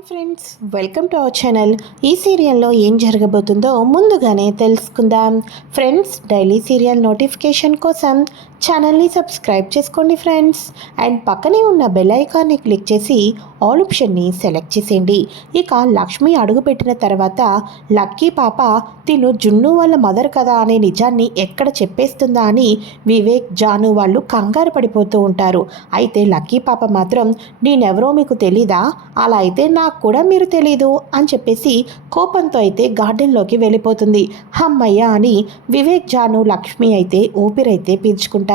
Hi friends welcome to our channel. ఈ సీరియల్లో ఏం జరగబోతుందో ముందుగానే తెలుసుకుందాం. ఫ్రెండ్స్ డైలీ సీరియల్ నోటిఫికేషన్ కోసం ఛానల్ని సబ్స్క్రైబ్ చేసుకోండి ఫ్రెండ్స్. అండ్ పక్కనే ఉన్న బెల్ ఐకాన్ని క్లిక్ చేసి ఆల్ ఆప్షన్ని సెలెక్ట్ చేసేయండి. ఇక లక్ష్మి అడుగుపెట్టిన తర్వాత లక్కీ పాప తిను జున్ను వాళ్ళ మదర్ కదా అనే నిజాన్ని ఎక్కడ చెప్పేస్తుందా అని వివేక్ జాను వాళ్ళు కంగారు పడిపోతూ ఉంటారు. అయితే లక్కీ పాప మాత్రం నేనెవరో మీకు తెలీదా? అలా అయితే నాకు కూడా మీరు తెలీదు అని చెప్పేసి కోపంతో అయితే గార్డెన్లోకి వెళ్ళిపోతుంది. హమ్మయ్య అని వివేక్ జాను లక్ష్మి అయితే ఊపిరైతే పీల్చుకుంటారు.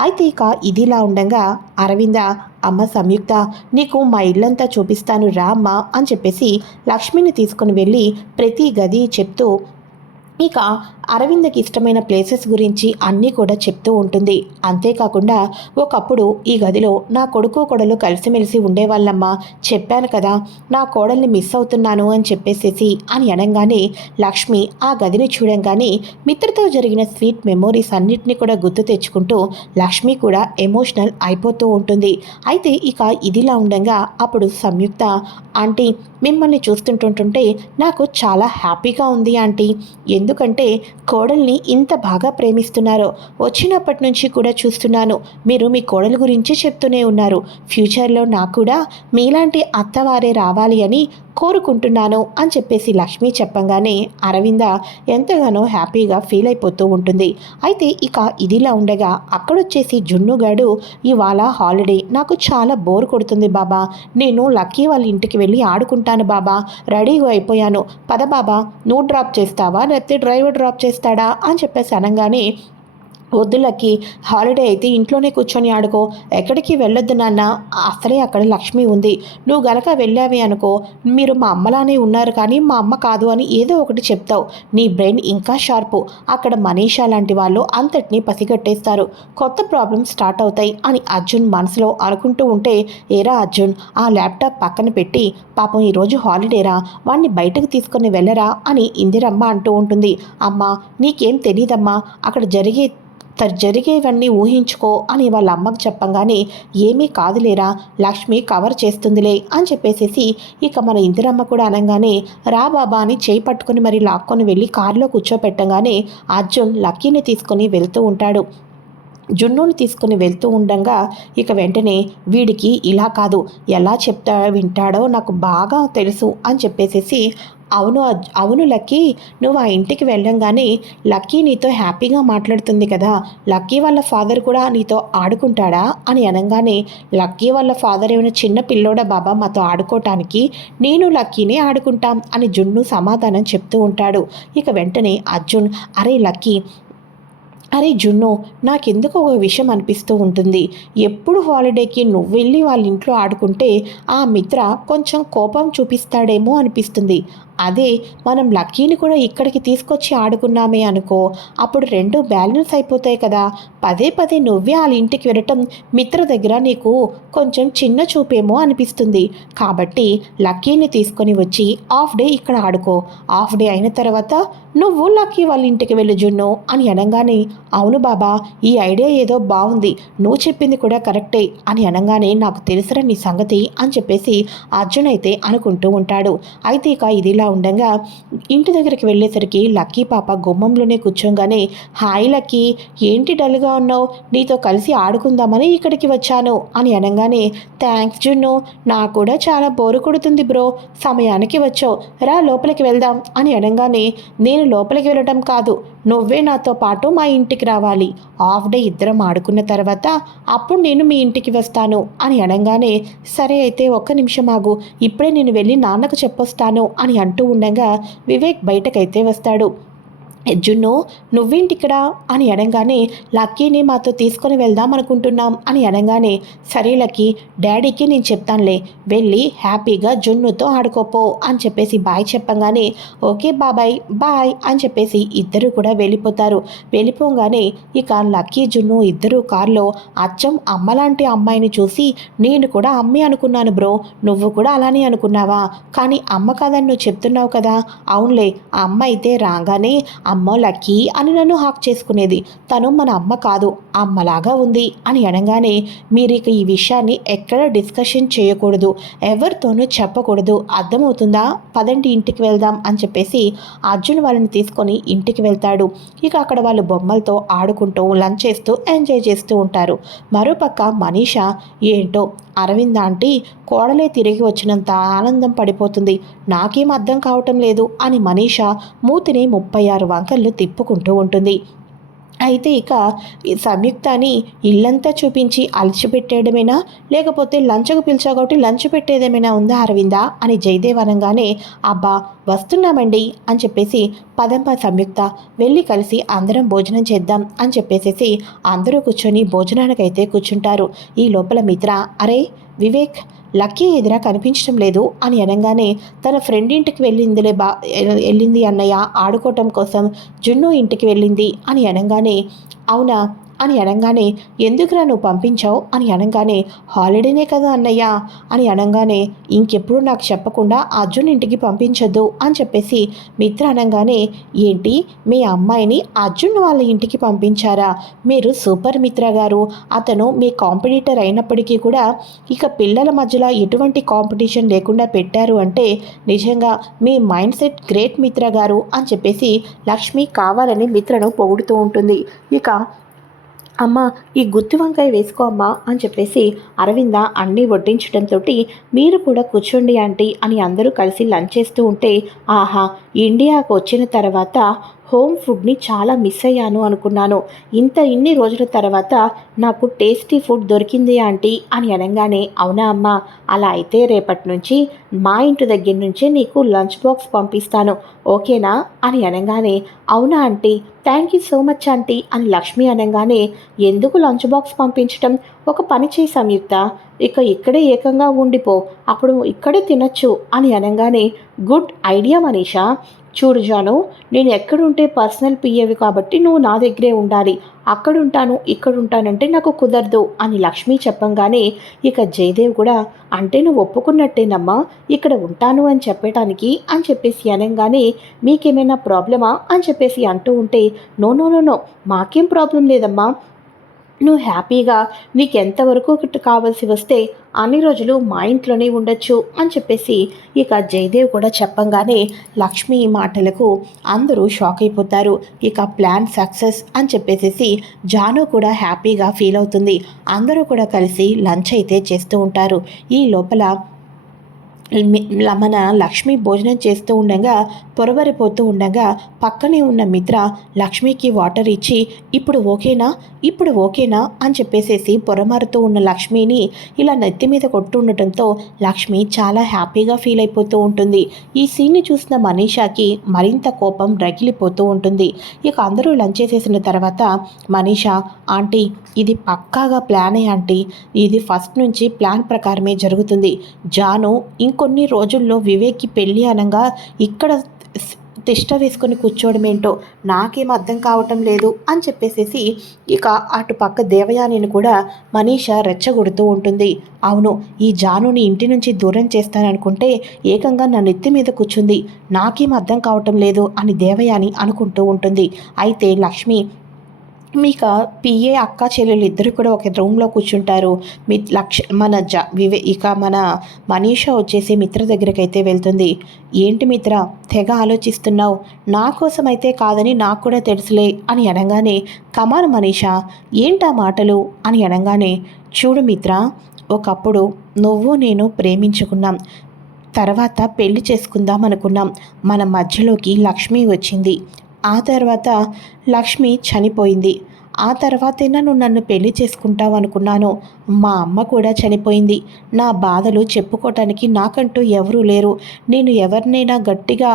అయితే ఇక ఇదిలా ఉండగా అరవింద అమ్మ సంయుక్త నీకు మా ఇల్లంతా చూపిస్తాను రా అమ్మ అని చెప్పేసి లక్ష్మిని తీసుకుని వెళ్ళి ప్రతి గది చెప్తూ ఇక అరవింద్కి ఇష్టమైన ప్లేసెస్ గురించి అన్నీ కూడా చెప్తూ ఉంటుంది. అంతేకాకుండా ఒకప్పుడు ఈ గదిలో నా కొడుకు కొడలు కలిసిమెలిసి ఉండేవాళ్ళమ్మా. చెప్పాను కదా నా కోడల్ని మిస్ అవుతున్నాను అని చెప్పేసేసి అని అనగానే లక్ష్మి ఆ గదిని చూడంగానే మిత్రతో జరిగిన స్వీట్ మెమోరీస్ అన్నిటినీ కూడా గుర్తు తెచ్చుకుంటూ లక్ష్మి కూడా ఎమోషనల్ అయిపోతూ ఉంటుంది. అయితే ఇక ఇదిలా ఉండగా అప్పుడు సంయుక్త ఆంటీ మిమ్మల్ని చూస్తుంటుంటుంటే నాకు చాలా హ్యాపీగా ఉంది ఆంటీ. ఎందుకంటే కోడల్ని ఇంత బాగా ప్రేమిస్తున్నారో వచ్చినప్పటి నుంచి కూడా చూస్తున్నాను. మీరు మీ కోడలు గురించి చెప్తూనే ఉన్నారు. ఫ్యూచర్లో నాకు కూడా మీలాంటి అత్తవారే రావాలి అని కోరుకుంటున్నాను అని చెప్పేసి లక్ష్మి చెప్పంగానే అరవింద ఎంతగానో హ్యాపీగా ఫీల్ అయిపోతూ ఉంటుంది. అయితే ఇక ఇదిలా ఉండగా అక్కడొచ్చేసి జున్నుగాడు ఇవాళ హాలిడే నాకు చాలా బోర్ కొడుతుంది బాబా. నేను లక్కీ వాళ్ళ ఇంటికి వెళ్ళి ఆడుకుంటాను బాబా. రెడీగా అయిపోయాను. పద బాబా నువ్వు డ్రాప్ చేస్తావా? లేకపోతే డ్రైవర్ డ్రాప్ చేస్తాడా? అని చెప్పేసి అనగానే వద్దులకి హాలిడే అయితే ఇంట్లోనే కూర్చొని ఆడుకో. ఎక్కడికి వెళ్ళొద్దు నాన్న. అసలే అక్కడ లక్ష్మి ఉంది. నువ్వు గనక వెళ్ళావి అనుకో మీరు మా అమ్మలానే ఉన్నారు కానీ మా అమ్మ కాదు అని ఏదో ఒకటి చెప్తావు. నీ బ్రెయిన్ ఇంకా షార్పు. అక్కడ మనీషా లాంటి వాళ్ళు అంతటినీ పసిగట్టేస్తారు. కొత్త ప్రాబ్లమ్స్ స్టార్ట్ అవుతాయి అని అర్జున్ మనసులో అనుకుంటూ ఉంటే ఏరా అర్జున్ ఆ ల్యాప్టాప్ పక్కన పెట్టి పాపం ఈరోజు హాలిడేరా వాణ్ణి బయటకు తీసుకొని వెళ్ళరా అని ఇందిరమ్మ అంటూ ఉంటుంది. అమ్మ నీకేం తెలియదమ్మా అక్కడ జరిగే జరిగేవన్నీ ఊహించుకో అని వాళ్ళ అమ్మకు చెప్పంగానే ఏమీ కాదులేరా లక్ష్మి కవర్ చేస్తుందిలే అని చెప్పేసేసి ఇక మన ఇందిరమ్మ కూడా అనగానే రా బాబా అని చేయి పట్టుకుని మరి లాక్కొని వెళ్ళి కారులో కూర్చోపెట్టగానే అర్జున్ లక్కీని తీసుకొని వెళ్తూ ఉంటాడు. జున్నును తీసుకుని వెళ్తూ ఉండగా ఇక వెంటనే వీడికి ఇలా కాదు ఎలా చెప్తా వింటాడో నాకు బాగా తెలుసు అని చెప్పేసేసి అవును అజ్- అవును లక్కీ నువ్వు ఆ ఇంటికి వెళ్ళంగానే లక్కీ నీతో హ్యాపీగా మాట్లాడుతుంది కదా లక్కీ వాళ్ళ ఫాదర్ కూడా నీతో ఆడుకుంటాడా అని అనగానే లక్కీ వాళ్ళ ఫాదర్ ఏమైనా చిన్న పిల్లోడా బాబా మాతో ఆడుకోవటానికి నేను లక్కీనే ఆడుకుంటాం అని జున్ను సమాధానం చెప్తూ ఉంటాడు. ఇక వెంటనే అర్జున్ అరే లక్కీ అరే జున్ను నాకెందుకు ఒక విషయం అనిపిస్తూ ఉంటుంది. ఎప్పుడు హాలిడేకి నువ్వు వెళ్ళి వాళ్ళ ఇంట్లో ఆడుకుంటే ఆ మిత్ర కొంచెం కోపం చూపిస్తాడేమో అనిపిస్తుంది. అదే మనం లక్కీని కూడా ఇక్కడికి తీసుకొచ్చి ఆడుకున్నామే అనుకో అప్పుడు రెండు బ్యాలెన్స్ అయిపోతాయి కదా. పదే పదే నువ్వే వాళ్ళ ఇంటికి వెళ్ళటం మిత్ర దగ్గర నీకు కొంచెం చిన్న చూపేమో అనిపిస్తుంది. కాబట్టి లక్కీని తీసుకొని వచ్చి హాఫ్ డే ఇక్కడ ఆడుకో. హాఫ్ డే అయిన తర్వాత నువ్వు లక్కీ వాళ్ళ ఇంటికి వెళ్ళు జున్ను అని అనగానే అవును బాబా ఈ ఐడియా ఏదో బాగుంది. నువ్వు చెప్పింది కూడా కరెక్టే అని అనగానే నాకు తెలుసురా నీ సంగతి అని చెప్పేసి అర్జున్ అయితే అనుకుంటూ ఉంటాడు. అయితే ఇక ఇదిలా ఉండగా ఇంటి దగ్గరికి వెళ్ళేసరికి లక్కీ పాప గుమ్మంలోనే కూర్చోగానే హాయ్ లక్కీ ఏంటి డల్గా ఉన్నావు? నీతో కలిసి ఆడుకుందామని ఇక్కడికి వచ్చాను అని అనగానే థ్యాంక్స్ జున్ను నాకు కూడా చాలా బోరు కొడుతుంది బ్రో సమయానికి వచ్చావు రా లోపలికి వెళ్దాం అని అనగానే నేను లోపలికి వెళ్ళడం కాదు నువ్వే నాతో పాటు మా ఇంటికి రావాలి హాఫ్ డే ఇద్దరం ఆడుకున్న తర్వాత అప్పుడు నేను మీ ఇంటికి వస్తాను అని అనగానే సరే అయితే ఒక్క నిమిషం ఆగు ఇప్పుడే నేను వెళ్ళి నాన్నకు చెప్పొస్తాను అని అంటూ అంటూ ఉండగా వివేక్ బయటకైతే వస్తాడు. జున్ను నువ్వేంటిక్కడ? అని అనగానే లక్కీని మాతో తీసుకొని వెళ్దాం అనుకుంటున్నాం అని అనగానే సరే లక్కీ డాడీకి నేను చెప్తానులే వెళ్ళి హ్యాపీగా జున్నుతో ఆడుకోపో అని చెప్పేసి బాయ్ చెప్పంగానే ఓకే బాబాయ్ బాయ్ అని చెప్పేసి ఇద్దరు కూడా వెళ్ళిపోతారు. వెళ్ళిపోగానే ఇక లక్కీ జున్ను ఇద్దరు కారులో అచ్చం అమ్మలాంటి అమ్మాయిని చూసి నేను కూడా అమ్మే అనుకున్నాను బ్రో నువ్వు కూడా అలానే అనుకున్నావా? కానీ అమ్మ కాదని నువ్వు చెప్తున్నావు కదా అవునులే ఆ అమ్మ అయితే రాగానే అమ్మ లక్కీ అని నన్ను హాక్ చేసుకునేది. తను మన అమ్మ కాదు అమ్మలాగా ఉంది అని అనగానే మీరు ఇక ఈ విషయాన్ని ఎక్కడ డిస్కషన్ చేయకూడదు ఎవరితోనూ చెప్పకూడదు అర్థమవుతుందా? పదండి ఇంటికి వెళ్దాం అని చెప్పేసి అర్జున్ వాళ్ళని తీసుకొని ఇంటికి వెళ్తాడు. ఇక అక్కడ వాళ్ళు బొమ్మలతో ఆడుకుంటూ లంచ్ చేస్తూ ఎంజాయ్ చేస్తూ ఉంటారు. మరోపక్క మనీష ఏంటో అరవింద్ ఆంటీ కోడలే తిరిగి వచ్చినంత ఆనందం పడిపోతుంది. నాకేం అర్థం కావటం లేదు అని మనీష మూతిని ముప్పై ఆరు ఆకళ్ళు తిప్పుకుంటూ ఉంటుంది. అయితే ఇక సంయుక్తాని సంయుక్తని ఇల్లంతా చూపించి అలచిపెట్టేయడమేనా? లేకపోతే లంచ్కు పిలిచా కాబట్టి లంచ్ పెట్టేదేమైనా ఉందా అరవిందా? అని జయదేవ్ అనగానే అబ్బా వస్తున్నామండి అని చెప్పేసి పదంప సంయుక్త వెళ్ళి కలిసి అందరం భోజనం చేద్దాం అని చెప్పేసేసి అందరూ కూర్చొని భోజనానికైతే కూర్చుంటారు. ఈ లోపల మిత్ర అరే వివేక్ లక్కీ ఎదురా కనిపించడం లేదు అని అనగానే తన ఫ్రెండ్ ఇంటికి వెళ్ళిందిలే బా వెళ్ళింది అన్నయ్య ఆడుకోవటం కోసం జున్ను ఇంటికి వెళ్ళింది అని అనగానే అవునా? అని అనగానే ఎందుకురా నువ్వు పంపించావు? అని అనగానే హాలిడేనే కదా అన్నయ్య. అని అనగానే ఇంకెప్పుడు నాకు చెప్పకుండా అర్జున్ ఇంటికి పంపించొద్దు. అని చెప్పేసి మిత్ర అనగానే ఏంటి? మీ అమ్మాయిని అర్జున్ వాళ్ళ ఇంటికి పంపించారా? మీరు సూపర్ మిత్ర గారు. అతను మీ కాంపిటీటర్ అయినప్పటికీ కూడా ఇక పిల్లల మధ్యలో ఎటువంటి కాంపిటీషన్ లేకుండా పెట్టారు అంటే నిజంగా మీ mind set great Mitra garu. అని చెప్పేసి లక్ష్మి కావాలని మిత్రను పొగుడుతూ ఉంటుంది. ఇక అమ్మ ఈ గుత్తి వంకాయ వేసుకో అమ్మా అని చెప్పేసి అరవింద అన్నీ వడ్డించడంతో మీరు కూడా కూర్చోండి ఆంటీ అని అందరూ కలిసి లంచ్ చేస్తూ ఉంటే ఆహా ఇండియాకు వచ్చిన తర్వాత హోమ్ ఫుడ్ని చాలా మిస్ అయ్యాను అనుకున్నాను. ఇంత ఇన్ని రోజుల తర్వాత నాకు టేస్టీ ఫుడ్ దొరికింది ఆంటీ అని అనగానే అవునా అమ్మా? అలా అయితే రేపటి నుంచి మా ఇంటి దగ్గర నుంచే నీకు లంచ్ బాక్స్ పంపిస్తాను ఓకేనా? అని అనగానే అవునా aunty? Thank you so much aunty అని లక్ష్మి అనగానే ఎందుకు లంచ్ బాక్స్ పంపించటం? ఒక పని చేయి సంయుక్త ఇక ఇక్కడే ఏకంగా ఉండిపో అప్పుడు ఇక్కడే తినచ్చు అని అనగానే గుడ్ ఐడియా మనీషా. చూడు జాను నేను ఎక్కడుంటే పర్సనల్ పియ్యవి కాబట్టి నువ్వు నా దగ్గరే ఉండాలి. అక్కడుంటాను ఇక్కడుంటానంటే నాకు కుదరదు అని లక్ష్మి చెప్పంగానే ఇక జయదేవ్ కూడా అంటే నువ్వు ఒప్పుకున్నట్టేనమ్మా ఇక్కడ ఉంటాను అని చెప్పటానికి అని చెప్పేసి అనగానే మీకేమైనా ప్రాబ్లమా అని చెప్పేసి అంటూ ఉంటే నో నో నో నో మాకేం ప్రాబ్లం లేదమ్మా. నువ్వు హ్యాపీగా నీకు ఎంతవరకు కావాల్సి వస్తే అన్ని రోజులు మా ఇంట్లోనే ఉండొచ్చు అని చెప్పేసి ఇక జయదేవ్ కూడా చెప్పంగానే లక్ష్మి మాటలకు అందరూ షాక్ అయిపోతారు. ఇక ప్లాన్ సక్సెస్ అని చెప్పేసేసి జాను కూడా హ్యాపీగా ఫీల్ అవుతుంది. అందరూ కూడా కలిసి లంచ్ అయితే చేస్తూ ఉంటారు. ఈ లోపల మన లక్ష్మి భోజనం చేస్తూ ఉండగా పొరబరిపోతూ ఉండగా పక్కనే ఉన్న మిత్ర లక్ష్మికి వాటర్ ఇచ్చి ఇప్పుడు ఓకేనా? ఇప్పుడు ఓకేనా? అని చెప్పేసేసి పొరమారుతూ ఉన్న లక్ష్మిని ఇలా నెత్తి మీద కొట్టుండటంతో లక్ష్మి చాలా హ్యాపీగా ఫీల్ అయిపోతూ ఉంటుంది. ఈ సీన్ని చూసిన మనీషాకి మరింత కోపం రగిలిపోతూ ఉంటుంది. ఇక అందరూ లంచ్ చేసేసిన తర్వాత మనీషా ఆంటీ ఇది పక్కాగా ప్లానే ఆంటీ. ఇది ఫస్ట్ నుంచి ప్లాన్ ప్రకారమే జరుగుతుంది. జాను మరికొన్ని రోజుల్లో వివేక్కి పెళ్ళి అనగా ఇక్కడ తిష్ట వేసుకొని కూర్చోవడం ఏంటో నాకేం అర్థం కావటం లేదు అని చెప్పేసేసి ఇక అటు పక్క దేవయానిని కూడా మనీష రెచ్చగొడుతూ ఉంటుంది. అవును ఈ జానుని ఇంటి నుంచి దూరం చేస్తాననుకుంటే ఏకంగా నా నెత్తి మీద కూర్చుంది. నాకేం అర్థం కావటం లేదు అని దేవయాని అనుకుంటూ ఉంటుంది. అయితే లక్ష్మి మీక పిఏ అక్క చెల్లెలు ఇద్దరు కూడా ఒక రూమ్లో కూర్చుంటారు. మీ లక్ష మన జ వివే ఇక మన మనీష వచ్చేసి మిత్ర దగ్గరికి అయితే వెళ్తుంది. ఏంటి మిత్ర? తెగ ఆలోచిస్తున్నావు. నా కోసం అయితే కాదని నాకు కూడా తెలుసులే అని అనగానే కమాన్ మనీష. ఏంటా మాటలు? అని అనగానే చూడు మిత్ర ఒకప్పుడు నువ్వు నేను ప్రేమించుకున్నాం. తర్వాత పెళ్ళి చేసుకుందాం అనుకున్నాం. మన మధ్యలోకి లక్ష్మి వచ్చింది. ఆ తర్వాత లక్ష్మి చనిపోయింది. ఆ తర్వాతైనా నువ్వు నన్ను పెళ్ళి చేసుకుంటావు అనుకున్నాను. మా అమ్మ కూడా చనిపోయింది. నా బాధలు చెప్పుకోవటానికి నాకంటూ ఎవరూ లేరు. నేను ఎవరినైనా గట్టిగా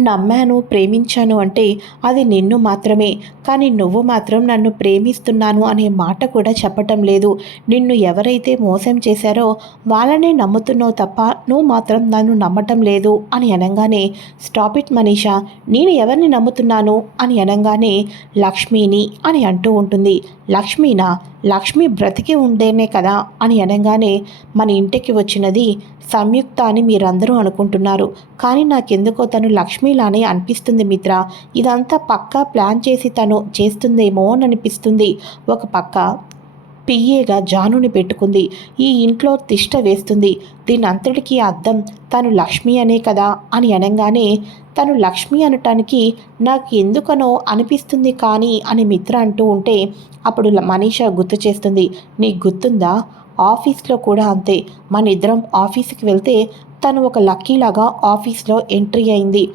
నమ్మాను ప్రేమించాను అంటే అది నిన్ను మాత్రమే. కానీ నువ్వు మాత్రం నన్ను ప్రేమిస్తున్నాను అనే మాట కూడా చెప్పటం లేదు. నిన్ను ఎవరైతే మోసం చేశారో వాళ్ళనే నమ్ముతున్నావు తప్ప నువ్వు మాత్రం నన్ను నమ్మటం లేదు అని అనగానే స్టాప్ ఇట్ మనీషా నేను ఎవరిని నమ్ముతున్నాను? అని అనగానే లక్ష్మిని అని అంటూ ఉంటుంది. లక్ష్మీనా? లక్ష్మి బ్రతికి ఉండేనే కదా అని అనగానే మన ఇంటికి వచ్చినది సంయుక్త అని మీరందరూ అనుకుంటున్నారు. కానీ నాకెందుకో తను లక్ష్మిలానే అనిపిస్తుంది మిత్ర. ఇదంతా పక్కా ప్లాన్ చేసి తను చేస్తుందేమో అని అనిపిస్తుంది ఒక పక్క పియ్యేగా జానుని పెట్టుకుంది. ఈ ఇంట్లో తిష్ట వేస్తుంది. దీని అంతటికీ అర్థం తను లక్ష్మి అనే కదా అని అనగానే తను లక్ష్మి అనటానికి నాకు ఎందుకనో అనిపిస్తుంది కానీ అని మిత్ర అంటూ ఉంటే అప్పుడు మనీషా గుర్తు చేస్తుంది. నీకు గుర్తుందా? ఆఫీస్లో కూడా అంతే. మన ఇద్దరం ఆఫీస్కి వెళ్తే తను ఒక లక్కీలాగా ఆఫీస్లో ఎంట్రీ అయింది.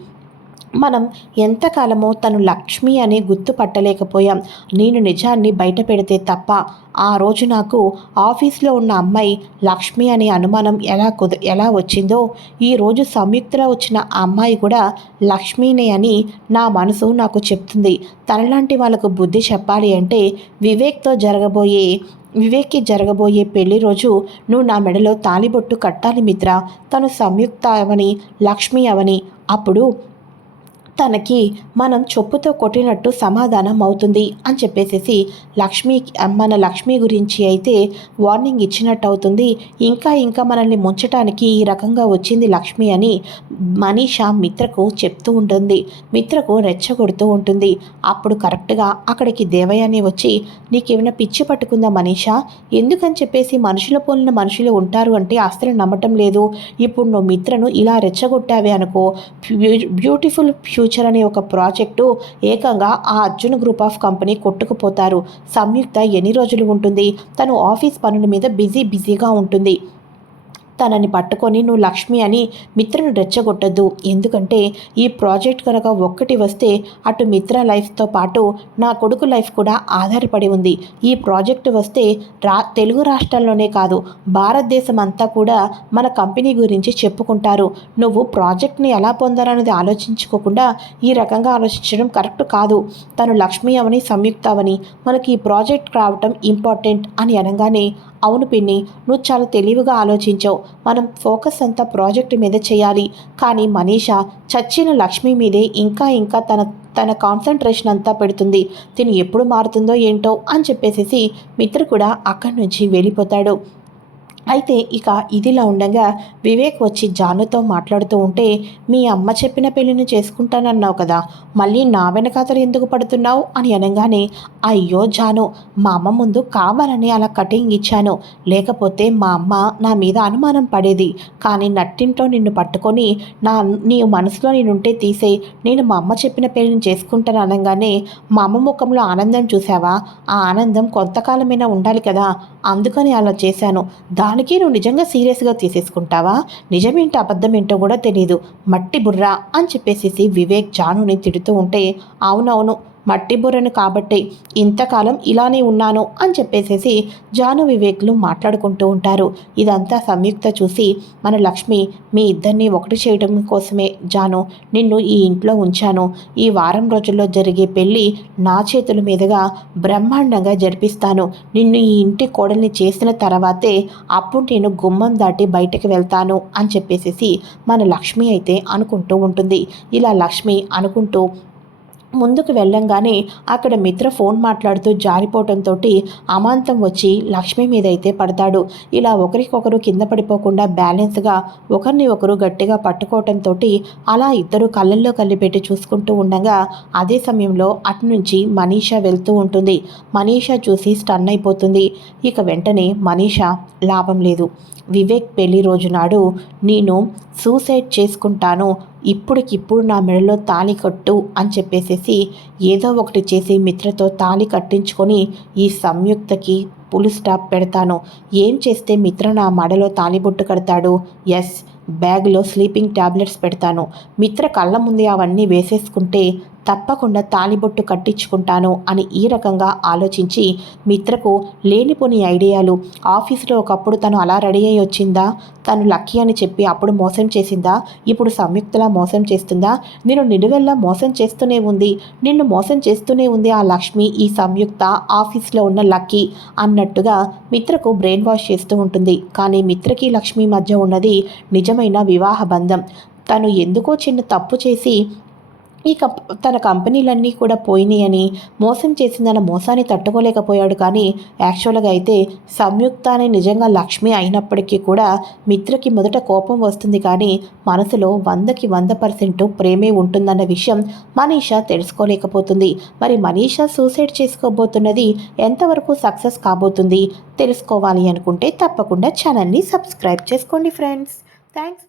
మనం ఎంతకాలమో తను లక్ష్మి అని గుర్తుపట్టలేకపోయాం నేను నిజాన్ని బయట పెడితే తప్ప. ఆ రోజు నాకు ఆఫీస్లో ఉన్న అమ్మాయి లక్ష్మి అనే అనుమానం ఎలా కుద ఎలా వచ్చిందో ఈరోజు సంయుక్తలో వచ్చిన అమ్మాయి కూడా లక్ష్మీనే అని నా మనసు నాకు చెప్తుంది. తనలాంటి వాళ్ళకు బుద్ధి చెప్పాలి అంటే వివేక్తో జరగబోయే వివేక్కి జరగబోయే పెళ్ళి రోజు నువ్వు నా మెడలో తాలిబొట్టు కట్టాలి మిత్ర. తను సంయుక్త అవని లక్ష్మి అవని. అప్పుడు తనకి మనం చొప్పుతో కొట్టినట్టు సమాధానం అవుతుంది అని చెప్పేసేసి లక్ష్మి మన లక్ష్మి గురించి అయితే వార్నింగ్ ఇచ్చినట్టు అవుతుంది ఇంకా ఇంకా మనల్ని ముంచటానికి ఈ రకంగా వచ్చింది లక్ష్మి అని మనీషా మిత్రకు చెప్తూ ఉంటుంది. మిత్రకు రెచ్చగొడుతూ ఉంటుంది. అప్పుడు కరెక్ట్గా అక్కడికి దేవయాని వచ్చి నీకేమైనా పిచ్చి పట్టుకుందా మనీషా? ఎందుకని చెప్పేసి మనుషుల పోలిన మనుషులు ఉంటారు అంటే అస్సలు నమ్మటం లేదు. ఇప్పుడు నువ్వు మిత్రను ఇలా రెచ్చగొట్టావే అనుకో. బ్యూటిఫుల్ ఫ్యూ ఫ్యూచర్ అనే ఒక ప్రాజెక్టు ఏకంగా ఆ అర్జున్ గ్రూప్ ఆఫ్ కంపెనీ కొట్టుకుపోతారు. సంయుక్త ఎన్ని రోజులు ఉంటుంది? తను ఆఫీస్ పనుల మీద బిజీ బిజీగా ఉంటుంది. తనని పట్టుకొని నువ్వు లక్ష్మి అని మిత్రను రెచ్చగొట్టద్దు. ఎందుకంటే ఈ ప్రాజెక్ట్ కనుక ఒక్కటి వస్తే అటు మిత్ర లైఫ్తో పాటు నా కొడుకు లైఫ్ కూడా ఆధారపడి ఉంది. ఈ ప్రాజెక్టు వస్తే రా తెలుగు రాష్ట్రాల్లోనే కాదు భారతదేశం అంతా కూడా మన కంపెనీ గురించి చెప్పుకుంటారు. నువ్వు ప్రాజెక్ట్ని ఎలా పొందాలనేది ఆలోచించుకోకుండా ఈ రకంగా ఆలోచించడం కరెక్ట్ కాదు. తను లక్ష్మి అవని సంయుక్త అవని మనకి ఈ ప్రాజెక్ట్ రావటం ఇంపార్టెంట్ అని అనగానే అవును పిన్ని నువ్వు చాలా తెలివిగా ఆలోచించావు. మనం ఫోకస్ అంతా ప్రాజెక్ట్ మీద చేయాలి. కానీ మనీషా చచ్చిన లక్ష్మి మీదే ఇంకా ఇంకా తన తన కాన్సన్ట్రేషన్ అంతా పెడుతుంది. తిని ఎప్పుడు మారుతుందో ఏంటో అని చెప్పేసేసి మిత్ర కూడా అక్కడి నుంచి వెళ్ళిపోతాడు. అయితే ఇక ఇదిలా ఉండగా వివేక్ వచ్చి జానుతో మాట్లాడుతూ ఉంటే మీ అమ్మ చెప్పిన పెళ్ళిని చేసుకుంటానన్నావు కదా మళ్ళీ నా వెనకాతలు ఎందుకు పడుతున్నావు? అని అనగానే అయ్యో జాను మా అమ్మ ముందు కావాలని అలా కటింగ్ ఇచ్చాను. లేకపోతే మా అమ్మ నా మీద అనుమానం పడేది. కానీ నట్టింట్లో నిన్ను పట్టుకొని నా నీ మనసులో నేనుంటే తీసే నేను మా అమ్మ చెప్పిన పెళ్ళిని చేసుకుంటాను అనగానే మా అమ్మ ముఖంలో ఆనందం చూసావా ఆ ఆనందం కొంతకాలమైనా ఉండాలి కదా అందుకని అలా చేశాను. దాని దానికి నువ్వు నిజంగా సీరియస్గా తీసేసుకుంటావా? నిజమేంటో అబద్ధమేంటో కూడా తెలియదు మట్టి బుర్రా అని చెప్పేసేసి వివేక్ జానుని తిడుతూ ఉంటే అవునవును మట్టి బుర్రను కాబట్టి ఇంతకాలం ఇలానే ఉన్నాను అని చెప్పేసేసి జాను వివేక్లు మాట్లాడుకుంటూ ఉంటారు. ఇదంతా సంయుక్త చూసి మన లక్ష్మి మీ ఇద్దరిని ఒకటి చేయడం కోసమే జాను నిన్ను ఈ ఇంట్లో ఉంచాను. ఈ వారం రోజుల్లో జరిగే పెళ్ళి నా చేతుల మీదుగా బ్రహ్మాండంగా జరిపిస్తాను. నిన్ను ఈ ఇంటి కోడల్ని చేసిన తర్వాతే అప్పుడు నేను గుమ్మం దాటి బయటకు వెళ్తాను అని చెప్పేసేసి మన లక్ష్మి అయితే అనుకుంటూ ఉంటుంది. ఇలా లక్ష్మి అనుకుంటూ ముందుకు వెళ్ళంగానే అక్కడ మిత్ర ఫోన్ మాట్లాడుతూ జారిపోవటంతో అమాంతం వచ్చి లక్ష్మి మీద అయితే పడతాడు. ఇలా ఒకరికొకరు కింద పడిపోకుండా బ్యాలెన్స్గా ఒకరిని ఒకరు గట్టిగా పట్టుకోవటంతో అలా ఇద్దరు కళ్ళల్లో పెట్టి చూసుకుంటూ ఉండగా అదే సమయంలో అటు నుంచి మనీషా వెళ్తూ ఉంటుంది. మనీషా చూసి స్టన్ అయిపోతుంది. ఇక వెంటనే మనీషా లాభం లేదు. వివేక్ పెళ్ళి రోజు నాడు నేను సూసైడ్ చేసుకుంటాను. ఇప్పటికిప్పుడు నా మెడలో తాళి కట్టు అని చెప్పేసేసి ఏదో ఒకటి చేసి మిత్రతో తాళి కట్టించుకొని ఈ సంయుక్తకి పులి స్టాప్ పెడతాను. ఏం చేస్తే మిత్ర నా మడలో తాలిబొట్టు కడతాడు? ఎస్. బ్యాగ్లో స్లీపింగ్ ట్యాబ్లెట్స్ పెడతాను. మిత్ర కళ్ళ ముందే అవన్నీ వేసేసుకుంటే తప్పకుండా తాలిబొట్టు కట్టించుకుంటాను అని ఈ రకంగా ఆలోచించి మిత్రకు లేనిపోని ఐడియాలు. ఆఫీస్లో ఒకప్పుడు తను అలా రెడీ అయ్యి వచ్చిందా? తను లక్కీ అని చెప్పి అప్పుడు మోసం చేసిందా? ఇప్పుడు సంయుక్తలా మోసం చేస్తుందా? నేను నిలువెల్లా మోసం చేస్తూనే ఉంది. నిన్ను మోసం చేస్తూనే ఉంది ఆ లక్ష్మి ఈ సంయుక్త ఆఫీస్లో ఉన్న లక్కీ అన్నట్టుగా మిత్రకు బ్రెయిన్ వాష్ చేస్తూ ఉంటుంది. కానీ మిత్రకి లక్ష్మి మధ్య ఉన్నది నిజమైన వివాహ బంధం. తను ఎందుకో చిన్న తప్పు చేసి ఇక తన కంపెనీలన్నీ కూడా పోయినాయని మోసం చేసిందన్న మోసాన్ని తట్టుకోలేకపోయాడు. కానీ యాక్చువల్గా అయితే సంయుక్త అనే నిజంగా లక్ష్మి అయినప్పటికీ కూడా మిత్రకి మొదట కోపం వస్తుంది. కానీ మనసులో వందకి వంద పర్సెంట్ ప్రేమే ఉంటుందన్న విషయం మనీషా తెలుసుకోలేకపోతుంది. మరి మనీషా సూసైడ్ చేసుకోబోతున్నది ఎంతవరకు సక్సెస్ కాబోతుంది తెలుసుకోవాలి అనుకుంటే తప్పకుండా ఛానల్ని సబ్స్క్రైబ్ చేసుకోండి ఫ్రెండ్స్. థ్యాంక్స్